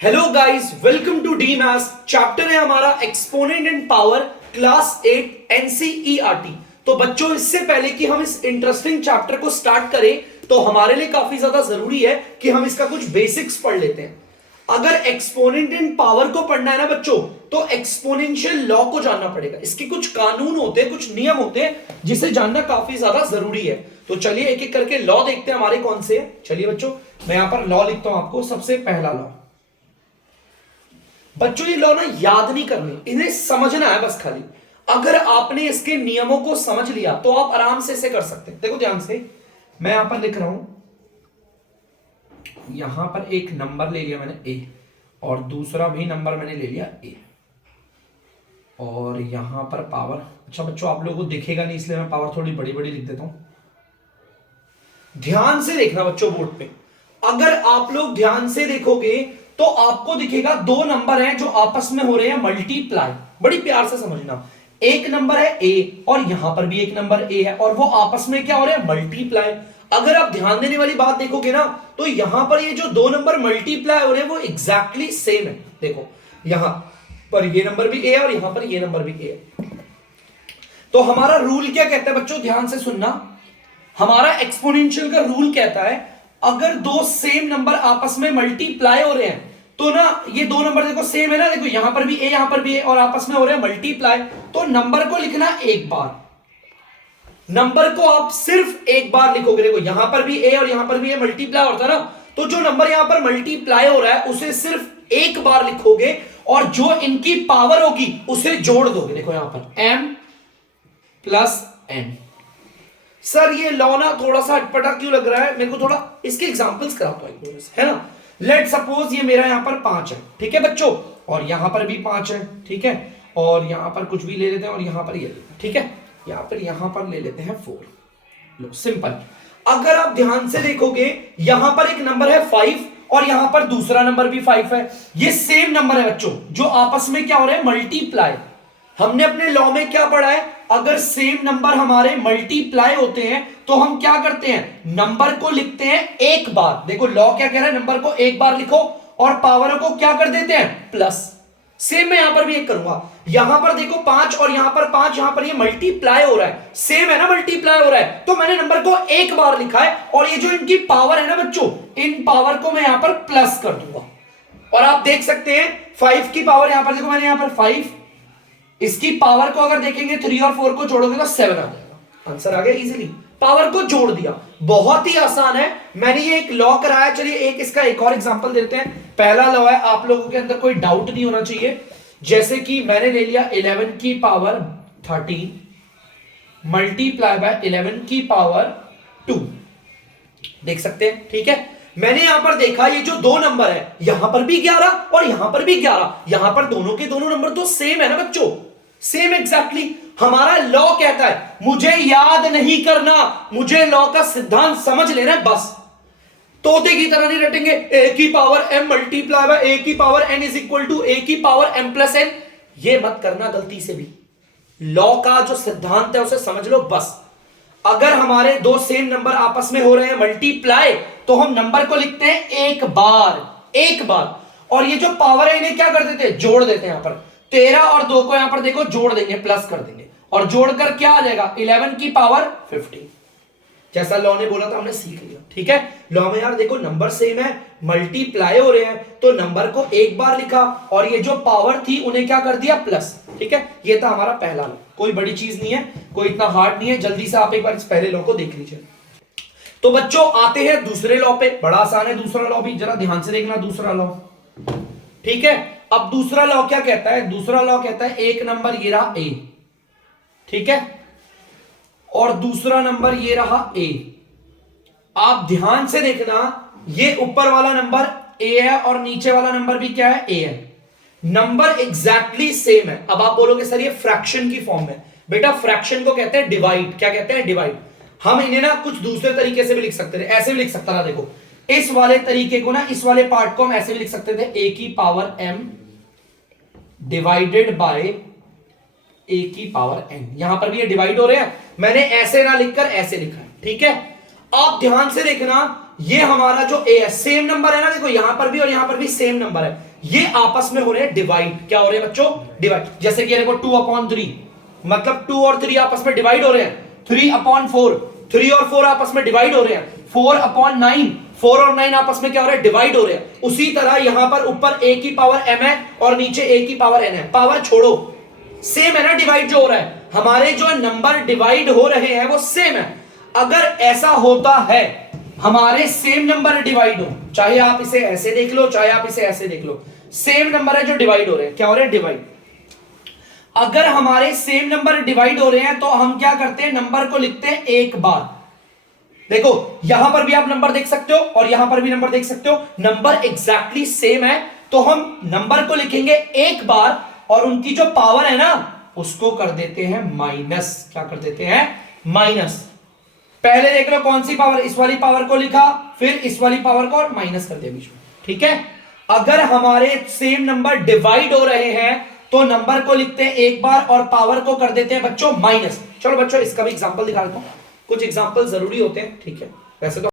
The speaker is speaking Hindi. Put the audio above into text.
Hello guys, welcome to the maths. Chapter है हमारा exponent and power, class 8 NCERT. तो बच्चों, इससे पहले कि हम इस इंटरेस्टिंग चैप्टर को स्टार्ट करें तो हमारे लिए काफी ज्यादा जरूरी है कि हम इसका कुछ बेसिक्स पढ़ लेते हैं। अगर एक्सपोनेंट एंड पावर को पढ़ना है ना बच्चों, तो एक्सपोनेंशियल लॉ को जानना पड़ेगा। इसके कुछ कानून होते हैं, कुछ नियम होते हैं जिसे जानना काफी ज्यादा जरूरी है। तो चलिए एक एक करके लॉ देखते हैं हमारे कौन से हैं। चलिए बच्चों, मैं यहां पर लॉ लिखता हूं आपको। सबसे पहला लॉ, बच्चों ये लॉ ना याद नहीं करने, इन्हें समझना है बस खाली। अगर आपने इसके नियमों को समझ लिया तो आप आराम से इसे कर सकते हैं। देखो ध्यान से, मैं यहां पर लिख रहा हूं, यहां पर एक नंबर ले लिया मैंने ए, और दूसरा भी नंबर मैंने ले लिया ए, और यहां पर पावर। अच्छा बच्चों, आप लोगों को दिखेगा नहीं इसलिए मैं पावर थोड़ी बड़ी बड़ी लिख देता हूं। ध्यान से देखना बच्चों बोर्ड पे। अगर आप लोग ध्यान से देखोगे तो आपको दिखेगा दो नंबर हैं जो आपस में हो रहे हैं मल्टीप्लाई। बड़ी प्यार से समझना, एक नंबर है ए और यहां पर भी एक नंबर ए है, और वो आपस में क्या हो रहे हैं? मल्टीप्लाई। अगर आप ध्यान देने वाली बात देखोगे ना, तो यहां पर ये जो दो नंबर मल्टीप्लाई हो रहे हैं वो एग्जैक्टली सेम है। देखो यहां पर ये नंबर भी ए है और यहां पर ये नंबर भी ए है। तो हमारा रूल क्या कहता है बच्चों? ध्यान से सुनना। हमारा एक्सपोनेंशियल का रूल कहता है, अगर दो सेम नंबर आपस में मल्टीप्लाई हो रहे हैं तो ना, ये दो नंबर देखो सेम है ना, देखो यहां पर भी ए यहां पर भी ए, और आपस में हो रहे हैं मल्टीप्लाई, तो नंबर को लिखना एक बार। नंबर को आप सिर्फ एक बार लिखोगे। देखो यहां पर भी ए और यहां पर भी ए मल्टीप्लाई होता है ना, तो जो नंबर यहां पर मल्टीप्लाई हो रहा है उसे सिर्फ एक बार लिखोगे, और जो इनकी पावर होगी उसे जोड़ दोगे। देखो यहां पर m प्लस n। सर ये लॉ ना थोड़ा सा अटपटा क्यों लग रहा है? मेरे को थोड़ा इसके एग्जांपल्स कराता हूं, है ना। लेट सपोज ये मेरा यहां पर 5 है, ठीक है बच्चों, और यहां पर भी 5 है, ठीक है, और यहां पर कुछ भी ले लेते हैं, और यहां पर ये लेते हैं, ठीक है, यहां पर ले लेते हैं 4। लो सिंपल। अगर आप ध्यान से देखोगे, यहां पर एक नंबर है 5 और यहां पर दूसरा नंबर भी 5 है। ये सेम नंबर है बच्चों जो आपस में क्या हो रहे हैं? मल्टीप्लाई। हमने अपने लॉ में क्या पढ़ा है? अगर सेम नंबर हमारे मल्टीप्लाई होते हैं तो हम क्या करते हैं? नंबर को लिखते हैं एक बार। देखो लॉ क्या कह रहा है? नंबर को एक बार लिखो और पावर को क्या कर देते हैं? प्लस। सेम मैं यहां पर भी एक करूंगा। यहां पर देखो 5 और यहां पर 5, यहां पर ये मल्टीप्लाई हो रहा है, सेम है ना, मल्टीप्लाई हो रहा है, तो मैंने नंबर को एक बार लिखा है, और ये जो इनकी पावर है ना बच्चों, इन पावर को मैं यहां पर प्लस कर दूंगा। और आप देख सकते हैं 5 की पावर यहां पर देखो, मैंने यहां पर 5, इसकी पावर को अगर देखेंगे 3 और 4 को जोड़ोगे तो 7 आ जाएगा। आंसर आ गया इजीली। पावर को जोड़ दिया, बहुत ही आसान है। मैंने ये एक लॉ कराया। चलिए एक इसका एक और एग्जांपल देते हैं। पहला लॉ है, आप लोगों के अंदर कोई डाउट नहीं होना चाहिए। जैसे कि मैंने ले लिया 11 की पावर 13 मल्टीप्लाई बाय 11 की पावर 2। देख सकते हैं, ठीक है। मैंने यहां पर देखा ये जो दो नंबर है, यहां पर भी 11 और यहां पर भी 11, यहां पर दोनों के दोनों नंबर तो सेम है ना बच्चों, सेम एग्जैक्टली। हमारा लॉ कहता है मुझे याद नहीं करना, मुझे लॉ का सिद्धांत समझ लेना है बस। तोते की तरह नहीं रटेंगे ए की power m multiply by a की power n is equal to a की पावर m प्लस n। ये मत करना गलती से भी। लॉ का जो सिद्धांत है उसे समझ लो बस। अगर हमारे दो सेम नंबर आपस में हो रहे हैं मल्टीप्लाई, तो हम नंबर को लिखते हैं एक बार, एक बार, और ये जो पावर है इन्हें क्या कर देते हैं? जोड़ देते हैं। यहां पर 13 और 2 को यहां पर देखो जोड़ देंगे, प्लस कर देंगे, और जोड़कर क्या आ जाएगा? 11 की पावर 15। जैसा लॉ ने बोला था हमने सीख लिया, ठीक है। लॉ में यार देखो नंबर सेम है, मल्टीप्लाई हो रहे हैं, तो नंबर को एक बार लिखा, और ये जो पावर थी उन्हें क्या कर दिया? प्लस, ठीक है। ये था हमारा पहला लॉ। कोई बड़ी चीज नहीं है, कोई इतना हार्ड नहीं है। जल्दी से आप एक बार इस पहले लॉ को देख लीजिए। तो बच्चों आते हैं दूसरे लॉ पे। बड़ा आसान है दूसरा लॉ भी, जरा ध्यान से देखना दूसरा लॉ, ठीक है। अब दूसरा लॉ क्या कहता है? दूसरा लॉ कहता है एक नंबर ये रहा ए, ठीक है, और दूसरा नंबर ये रहा ए। आप ध्यान से देखना, ये ऊपर वाला नंबर ए है और नीचे वाला नंबर भी क्या है? ए है। नंबर एग्जैक्टली सेम है। अब आप बोलोगे सर ये फ्रैक्शन की फॉर्म है। बेटा फ्रैक्शन को कहते हैं डिवाइड। क्या कहते हैं? डिवाइड। हम इन्हें ना कुछ दूसरे तरीके से भी लिख सकते थे, ऐसे भी लिख सकता था। देखो इस वाले तरीके को ना, इस वाले पार्ट को हम ऐसे भी लिख सकते थे, ए की power m divided by a की पावर n। यहां पर भी ये डिवाइड हो रहे हैं, मैंने ऐसे ना लिखकर ऐसे लिखा है, ठीक है। आप ध्यान से देखना, ये हमारा जो ए है सेम नंबर है ना, देखो यहां पर भी और यहां पर भी सेम नंबर है, ये आपस में हो रहे हैं डिवाइड। क्या हो रहे हैं बच्चों? डिवाइड। जैसे कि देखो 2/3, मतलब 2 और 3 आपस में डिवाइड हो रहे हैं। 3/4, 3 और 4 आपस में डिवाइड हो रहे हैं। 4/9, 4 और 9 आपस में क्या हो रहा है? डिवाइड हो रहे हैं। उसी तरह यहां पर ऊपर a की पावर m है और नीचे a की पावर n है। पावर छोड़ो, सेम है ना डिवाइड जो हो रहा है। हमारे जो नंबर डिवाइड हो रहे हैं वो सेम है। अगर ऐसा होता है हमारे सेम नंबर डिवाइड हो, चाहे आप इसे ऐसे देख लो चाहे आप इसे ऐसे देख लो, सेम नंबर है जो डिवाइड हो रहे हैं। क्या हो रहे हैं? डिवाइड। अगर हमारे सेम नंबर डिवाइड हो रहे हैं तो हम क्या करते हैं? नंबर को लिखते हैं एक बार। देखो यहां पर भी आप नंबर देख सकते हो और यहां पर भी नंबर देख सकते हो, नंबर एग्जैक्टली सेम है, तो हम नंबर को लिखेंगे एक बार और उनकी जो पावर है ना उसको कर देते हैं माइनस। क्या कर देते हैं? माइनस। पहले देख लो कौन सी पावर, इस वाली पावर को लिखा, फिर इस वाली पावर को और माइनस कर दिया बीच में। ठीक है। अगर हमारे सेम नंबर डिवाइड हो रहे हैं तो नंबर को लिखते हैं एक बार और पावर को कर देते हैं बच्चों माइनस। चलो बच्चों इसका भी एग्जांपल दिखा देता हूं, कुछ एग्जांपल जरूरी होते हैं। ठीक है, वैसे तो